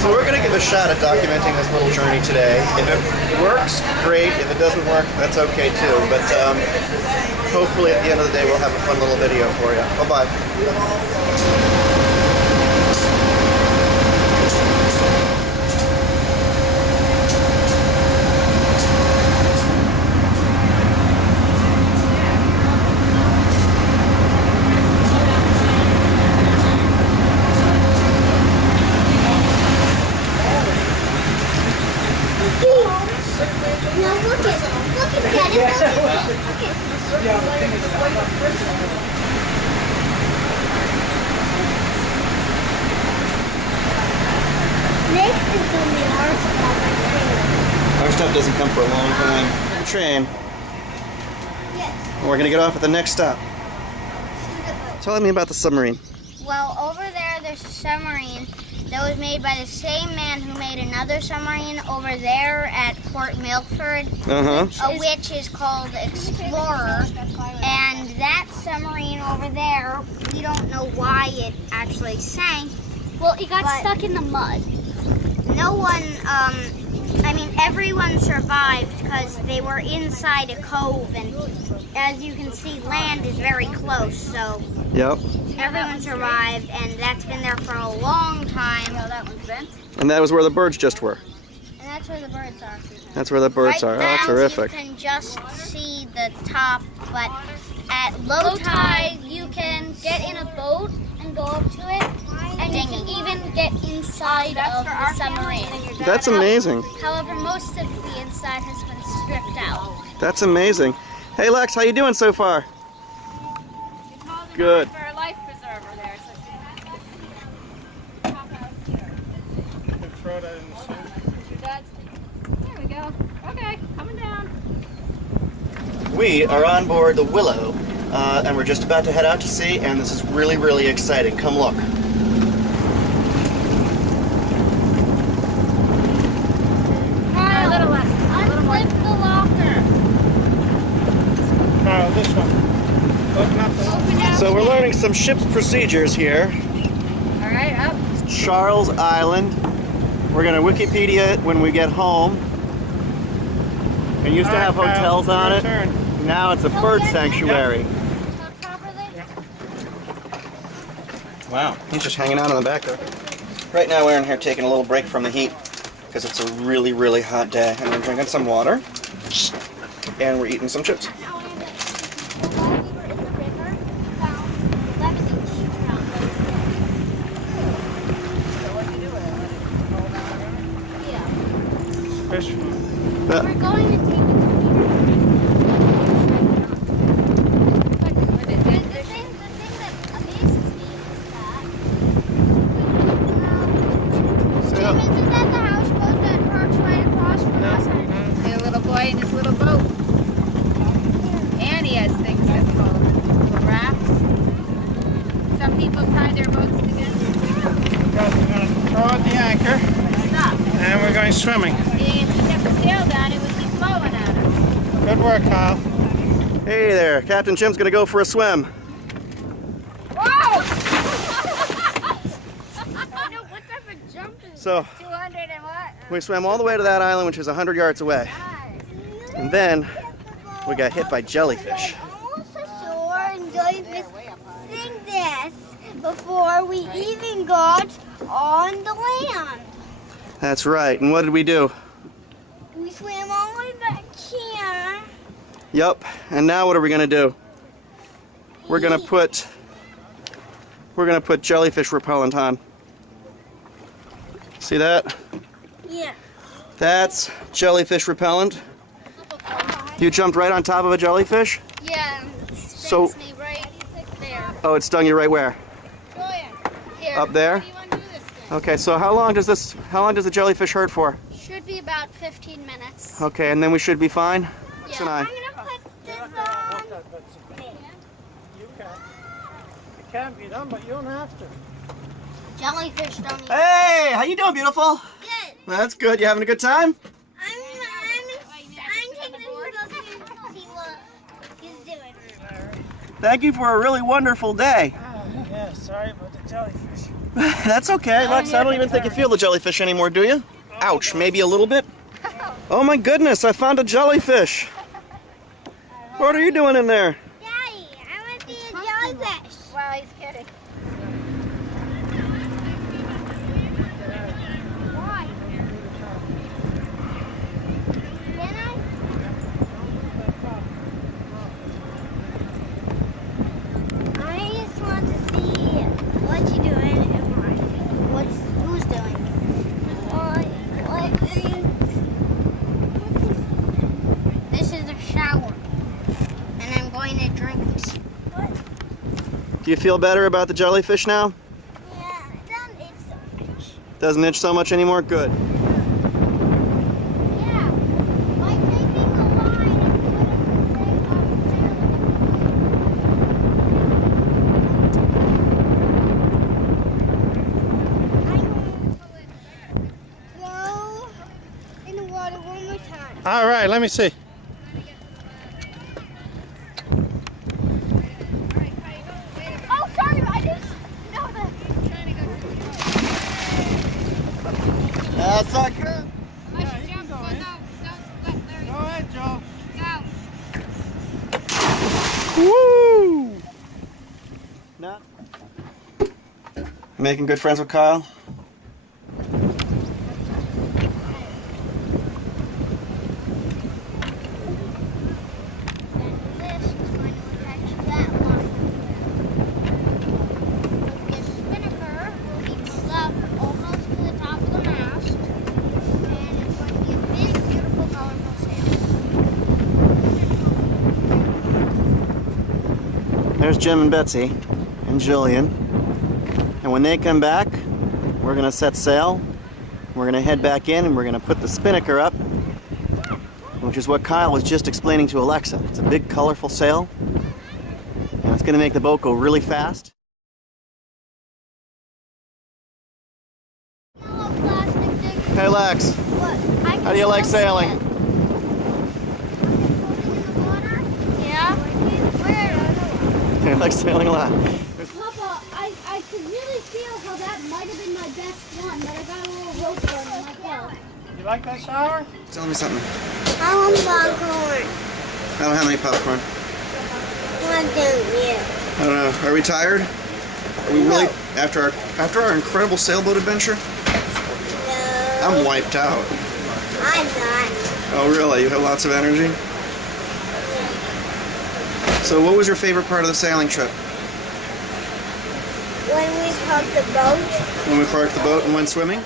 So we're going to give a shot at documenting this little journey today. If it works, great. If it doesn't work, that's okay too. But hopefully at the end of the day we'll have a fun little video for you. Bye-bye. Our stuff doesn't come for a long time. Train. Yes. We're gonna get off at the next stop. Tell me about the submarine. Well, over there's a submarine that was made by the same man who made another submarine over there at Port Milford, which is called Explorer. And that submarine over there, we don't know why it actually sank. Well, it got stuck in the mud. No one, everyone survived because they were inside a cove, and as you can see, land is very close, so everyone survived, and that's been there for a long time. Oh, that one's bent. And that was where the birds just were. And that's where the birds are. That's where the birds are. Now, oh, terrific. You can just see the top, but at low tide, you can get in a boat and go up to it, and you can even get inside of the submarine. That's amazing. However, most of the inside has been stripped out. That's amazing. Hey Lex, how you doing so far? Good. For a life preserver there. Throw that in the sink. There we go. Okay, coming down. We are on board the Willow, and we're just about to head out to sea, and this is really, really exciting. Come look. A little less. Unzip the locker. Kyle, this one. Open up the... So we're learning some ship's procedures here. All right, up. Charles Island. We're going to Wikipedia it when we get home. It used to have hotels on it. Now it's a bird sanctuary. Wow, he's just hanging out in the back there. Right now we're in here taking a little break from the heat because it's a really, really hot day. And we're drinking some water and we're eating some chips. Fish. We're going to take it to the thing that amazes me is that Jim, isn't that the houseboat that parks right across from us? The little boy in his little boat. And he has things that called rafts. Some people tie their boats together. We're going to throw out the anchor. Stop. And we're going swimming. And if you kept the sail down, it would keep blowing at us. Good work, Kyle. Hey there, Captain Jim's going to go for a swim. Whoa! What type of jump is So 200 and what? we swam all the way to that island, which is 100 yards away. And then we got hit by jellyfish. Almost ashore and jellyfish think this before we even got on the land. That's right. And what did we do? We swam all the way back here. Yep. And now what are we going to do? We're going to put jellyfish repellent on. See that? Yeah. That's jellyfish repellent. You jumped right on top of a jellyfish? Yeah. So- Me right there. Oh, it stung you right where? Here. Up there? What do you want to do this thing? Okay, so how long does the jellyfish hurt for? Should be about 15 minutes. Okay, and then we should be fine? Yeah. And I. I'm gonna put this on. You can. It can be done, but you don't have to. Jellyfish don't eat. Hey, how you doing, beautiful? Good. That's good. You having a good time? I'm taking a photo to see what he's doing. Thank you for a really wonderful day. Yeah, sorry about the jellyfish. That's okay, Lex. I don't even think you feel the jellyfish anymore, do you? Ouch, maybe a little bit? Oh my goodness, I found a jellyfish. What are you doing in there? Daddy, I want to be a jellyfish. Well, he's kidding. Why? Can I? I just want to see what you're doing and who's doing. What are you? This is a shower, and I'm going to drink this. What? Do you feel better about the jellyfish now? Yeah, it doesn't itch so much. Doesn't itch so much anymore? Good. Yeah, by taking the line and go in the water one more time. All right, let me see. Oh, sorry, I didn't know that. That's not good. Unless you jump, well, no, don't let Larry Go ahead, Joe. go. Woo! Not. Making good friends with Kyle? This is going to attach that one. This spinnaker will be pulled up almost to the top of the mast, and it's going to be a big, beautiful, colorful sail. There's Jim and Betsy and Julian. And when they come back, we're going to set sail. We're going to head back in and we're going to put the spinnaker up, which is what Kyle was just explaining to Alexa. It's a big, colorful sail, and it's going to make the boat go really fast. Yellow plastic thing. Hey Lex, What? how do you like sailing? Yeah. Where? I like sailing a lot. Papa, I could really feel how that might have been my best one, but I got a little rope on my belt. You like that shower? Tell me something. I want popcorn. I don't have any popcorn. What do you? I don't know. Are we tired? Are we really after our incredible sailboat adventure? No. I'm wiped out. I'm not. Oh really? You have lots of energy? So what was your favorite part of the sailing trip? When we parked the boat. When we parked the boat and went swimming?